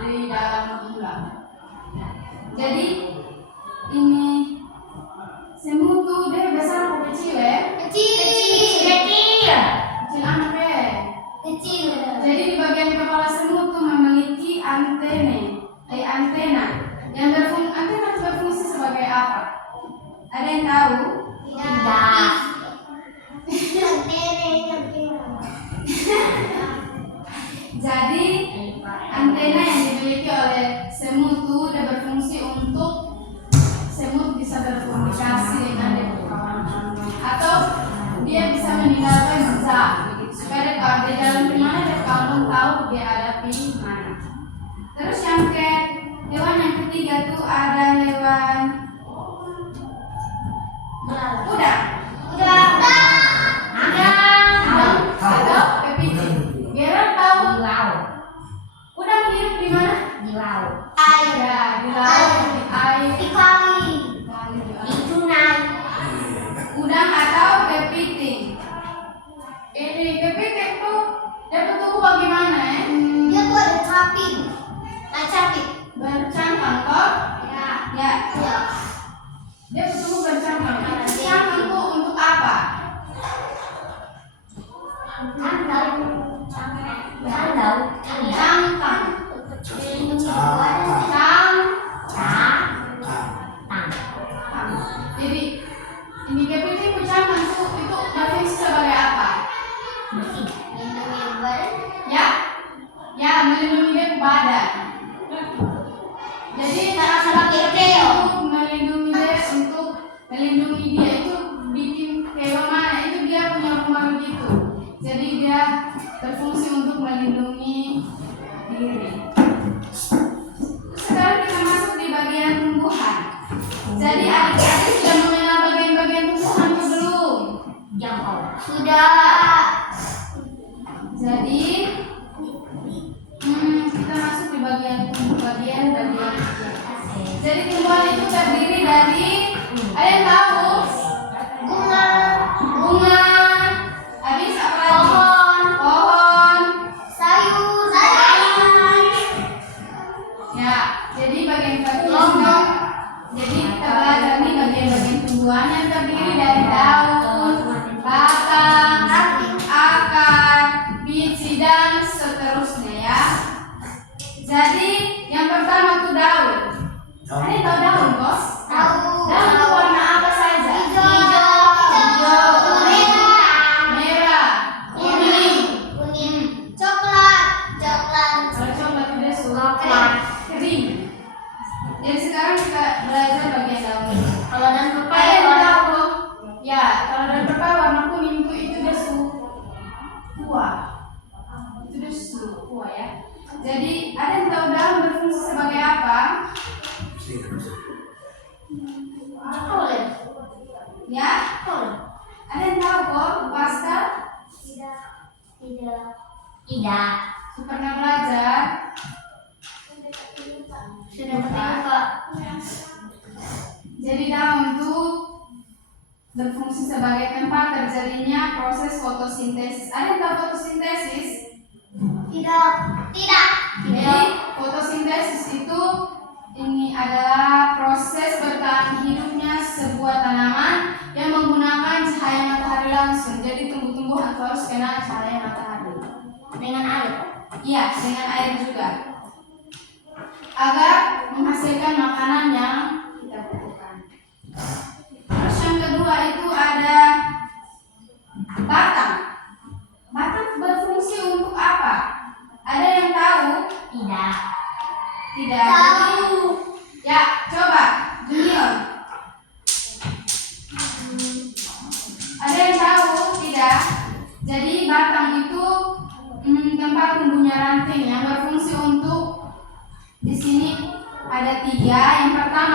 di dalam tulang. Jadi ini semut tuh dia besar atau kecil ya? Kecil anak ya? Kecil. Jadi di bagian kepala semut tuh memiliki antena yang berfungsi sebagai apa? Ada yang tahu? Tidak. Jadi antena yang dimiliki oleh semut itu dia berfungsi untuk semut bisa berkomunikasi dengan kawan-kawan atau dia bisa meninggalkan jejak supaya kalau dia jalan ke mana dia tahu dia ada di mana. Terus hewan yang ketiga tuh ada hewan kuda. Atau kepiting. Gerald tahu? Kuda hidup di mana? Di laut. Ya, di laut, di air, Di kali. di Di sungai. udang atau kepiting. Ini kepiting tuh dia bertubuh bagaimana ya? Dia tuh ada capit. Capit. Bercangkang kok? Ya. Ya. Dia bertubuh bercangkang. Cangkang tuh untuk apa? Cangkang. Jadi ini kepiting bercangkang tuh itu berfungsi sebagai apa? Ya, melindungi badan. Jadi cara kepiting itu melindungi dia itu bikin kayak mana? Itu dia punya rumah begitu. Jadi dia berfungsi untuk melindungi diri. Sekarang kita masuk di bagian tumbuhan. Jadi adik-adik sudah mengenal bagian-bagian tumbuhan atau belum? Sudah. Jadi kita masuk di bagian. Jadi tumbuhan itu terdiri dari ada yang tahu? Bunga. Habis apa lagi? Pohon. Sayur. Ya, jadi bagian-bagian. Jadi kita belajar nih bagian-bagian tumbuhan yang terdiri dari daun, batang, akar, biji dan seterusnya ya. Jadi yang pertama tuh daun. Ada yang tahu daun, Bos? Tahu. Daun itu warna apa saja? Hijau. Merah, kuning. Coklat. Kalau coklat itu suka kering. Jadi sekarang kita belajar bagian daun. Kalau dan Ada pepaya yang warna tahu? Ya, kalau dari pepaya warna kuning itu dia tua. Itu dia tua ya. Jadi ada yang tahu daun berfungsi sebagai apa? Ya? Ada yang tahu kok pasta? Tidak. Pernah belajar? Sudah terlupa. Jadi daun itu berfungsi sebagai tempat terjadinya proses fotosintesis. Ada yang tahu fotosintesis? Tidak. Jadi fotosintesis itu ini adalah proses bertahan hidupnya sebuah tanaman yang menggunakan cahaya matahari langsung. Jadi tumbuh-tumbuhan harus kena cahaya matahari. Dengan air. Iya, dengan air juga. Agar menghasilkan makanan yang kita butuhkan. Terus yang kedua itu ada batang. Batang berfungsi untuk apa? Ada yang tahu? Tidak. Tidak. Tahu. Ya, coba Junior. Ada yang tahu? Tidak. Jadi batang itu tempat tumbuhnya ranting yang berfungsi untuk di sini ada 3. Yang pertama